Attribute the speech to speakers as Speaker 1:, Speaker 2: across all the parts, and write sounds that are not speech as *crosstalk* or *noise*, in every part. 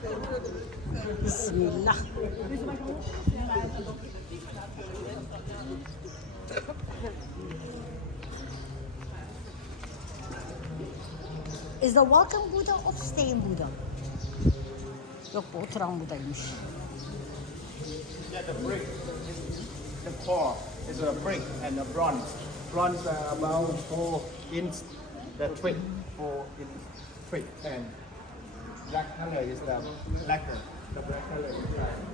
Speaker 1: Bismillah. Is the walking Buddha or staying Buddha? Yok bu oturan Buda'ymış.
Speaker 2: Yeah, the brick. The core is a brick and a bronze. Bronze uh, about four inch. The twig four inch twig and black color is the blacker. The black color is the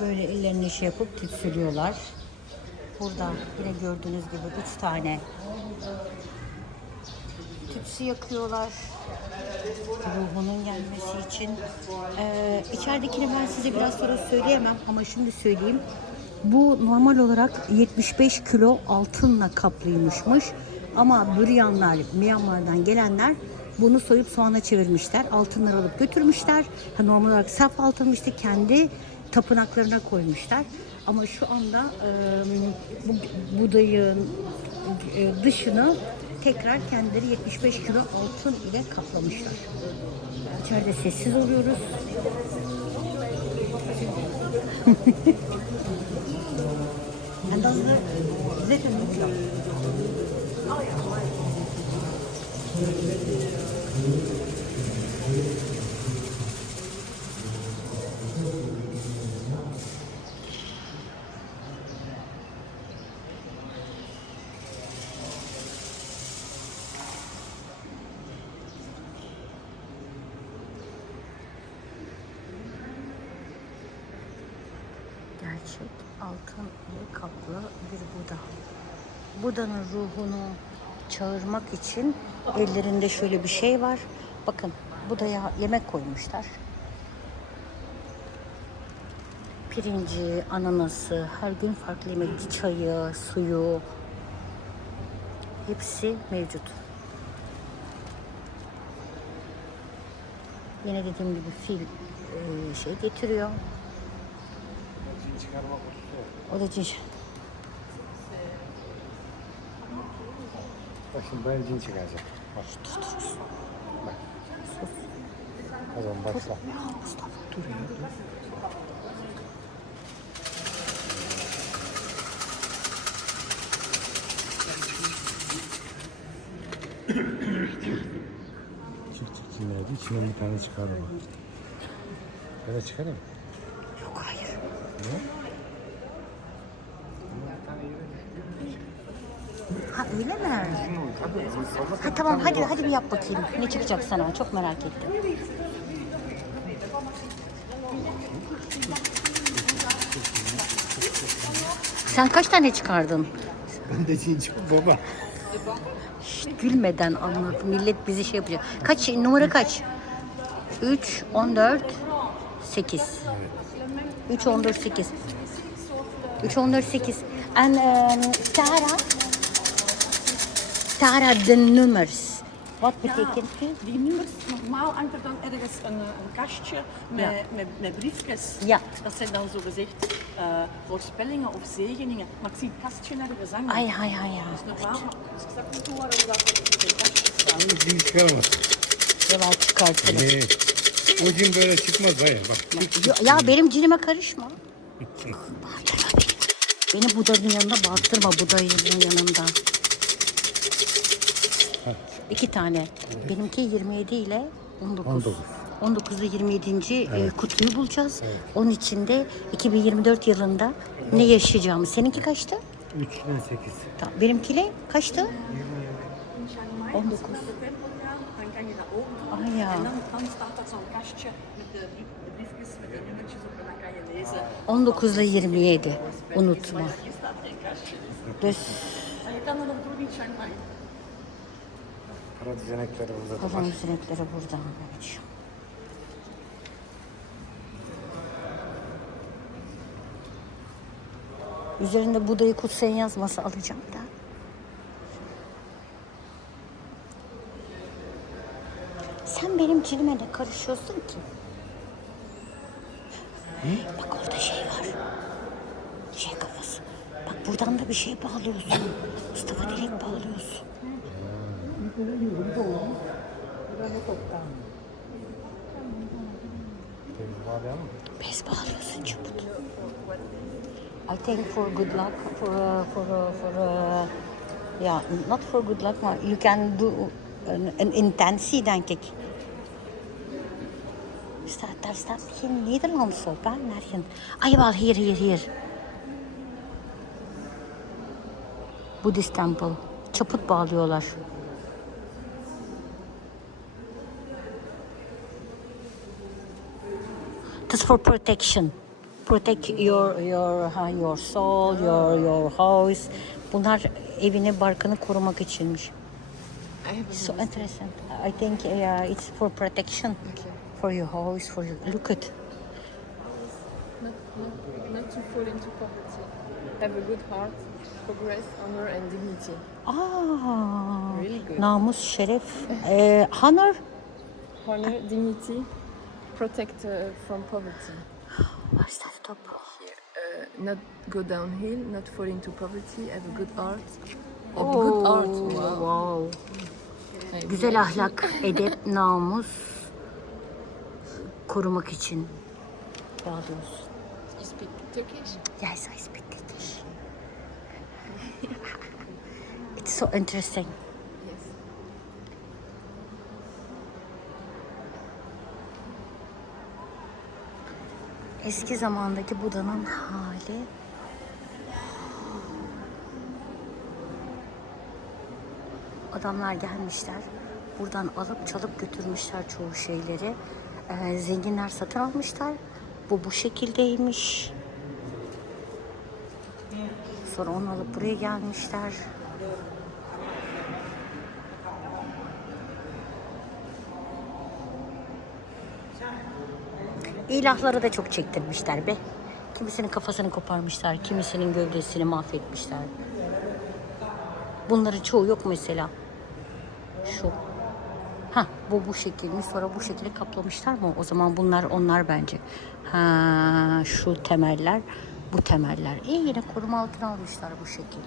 Speaker 1: Böyle ellerini şey yapıp tütsülüyorlar. Burada yine gördüğünüz gibi üç tane tütsü yakıyorlar. Ruhunun gelmesi için. Ee, içeridekini ben size biraz sonra söyleyemem ama şimdi söyleyeyim. Bu normal olarak 75 kilo altınla kaplıymışmış. Ama büryanlar, Myanmar'dan gelenler bunu soyup soğana çevirmişler. Altınları alıp götürmüşler. Normal olarak saf altınmıştı. Kendi tapınaklarına koymuşlar. Ama şu anda e, bu budayın e, dışını tekrar kendileri 75 kilo altın ile kaplamışlar. İçeride sessiz oluyoruz. *laughs* En dat is de witte noekla. Gerçek altın ile kaplı bir Buda. Buda'nın ruhunu çağırmak için ellerinde şöyle bir şey var. Bakın Buda'ya yemek koymuşlar. Pirinci, ananası, her gün farklı yemek, çayı, suyu hepsi mevcut. Yine dediğim gibi fil e, şey getiriyor. O da cin.
Speaker 2: Bak şimdi ben cin çıkaracak. Bak. Bak. O zaman başla.
Speaker 1: Mustafa dur ya dur.
Speaker 2: Çift cinlerdi. İçinden bir tane çıkarma. Böyle çıkarayım.
Speaker 1: Yok hayır. Ha öyle mi? Ha tamam hadi hadi bir yap bakayım. Ne çıkacak sana? Çok merak ettim. Sen kaç tane çıkardın?
Speaker 2: Ben de cin çık baba.
Speaker 1: Şşt, gülmeden anlat. Millet bizi şey yapacak. Kaç numara kaç? 3 14 8. 3 14 8. 3 14 8. En um, Tara Tara the numbers. Wat betekent?
Speaker 3: Die nummers, normaal hangt er dan ergens een, een kastje met,
Speaker 1: Ja.
Speaker 3: met, met briefjes.
Speaker 1: Ja.
Speaker 3: Dat zijn dan zogezegd uh, voorspellingen of zegeningen. Maar ik zie het kastje nergens hangen.
Speaker 1: Ay hay hay ya.
Speaker 3: Normaal, dus ik snap niet hoe waarom dat er een kastje staat.
Speaker 2: Çıkaramaz.
Speaker 1: Yavaş çıkartalım.
Speaker 2: Ee, o cin böyle çıkmaz dayı. Bak.
Speaker 1: Ya, ya benim cinime karışma. Beni. Beni Buda'nın yanında bağırtırma Buda'nın yanında. İki tane. Benimki 27 ile 19.
Speaker 2: 19.
Speaker 1: 19'da 27. e, kutuyu bulacağız. Onun içinde 2024 yılında ne yaşayacağımı. Seninki kaçtı?
Speaker 2: 3'den 8.
Speaker 1: Tamam. Benimkiyle kaçtı?
Speaker 3: In Chiang Mai,
Speaker 1: 19. Ah, ja.
Speaker 3: En dan, dan staat er zo'n kastje met de, de briefjes met de nummertjes op en dan kan je lezen.
Speaker 1: 19 ile 27. Unutma.
Speaker 3: Dus. Je kan.
Speaker 2: Para düzenekleri burada da var.
Speaker 1: sinekleri burada. Evet. Üzerinde Buda'yı kutsayan yazması alacağım da. Sen benim cinime ne karışıyorsun ki? Bak orada şey var. Şey kafası. Bak Buradan da bir şey bağlıyorsun. Mustafa direkt bağlıyorsun. Bez bağlıyorsun çabuk. I think for good luck, for uh, for uh, for uh, yeah, not for good luck, maar you can do een, een intentie, denk ik. Staat, daar staat geen Nederlands op, hè? Nergens. Ah, jawel, hier, hier, hier. Buddhist temple. Çaput bağlıyorlar. That's for protection. Protect your your ha, your soul, your your house. Bunlar evini, barkını korumak içinmiş. So interesting. I think uh, it's for protection for your house. For your, look at.
Speaker 4: Not, not, not to fall into poverty. Have a good heart, progress, honor, and dignity.
Speaker 1: Aa,
Speaker 4: Really good.
Speaker 1: namus, şeref, eh, honor.
Speaker 4: Honor, dignity, protect uh, from poverty.
Speaker 1: What's that top?
Speaker 4: Uh, not go downhill, not fall into poverty. Have a good heart. Have a good heart. Wow.
Speaker 1: wow. Güzel ahlak, edep, namus korumak için bağlıyoruz.
Speaker 4: You speak Turkish?
Speaker 1: Yes, I speak Turkish. It's so interesting. Eski zamandaki Buda'nın hali. Adamlar gelmişler. Buradan alıp çalıp götürmüşler çoğu şeyleri. Ee, zenginler satın almışlar. Bu bu şekildeymiş. Sonra onu alıp buraya gelmişler. İlahları da çok çektirmişler be. Kimisinin kafasını koparmışlar, kimisinin gövdesini mahvetmişler. Bunların çoğu yok mesela. Şu. Ha, bu bu şekilmiş, sonra bu şekilde kaplamışlar mı? O zaman bunlar onlar bence. Ha, şu temeller, bu temeller. İyi yine koruma altına almışlar bu şekil.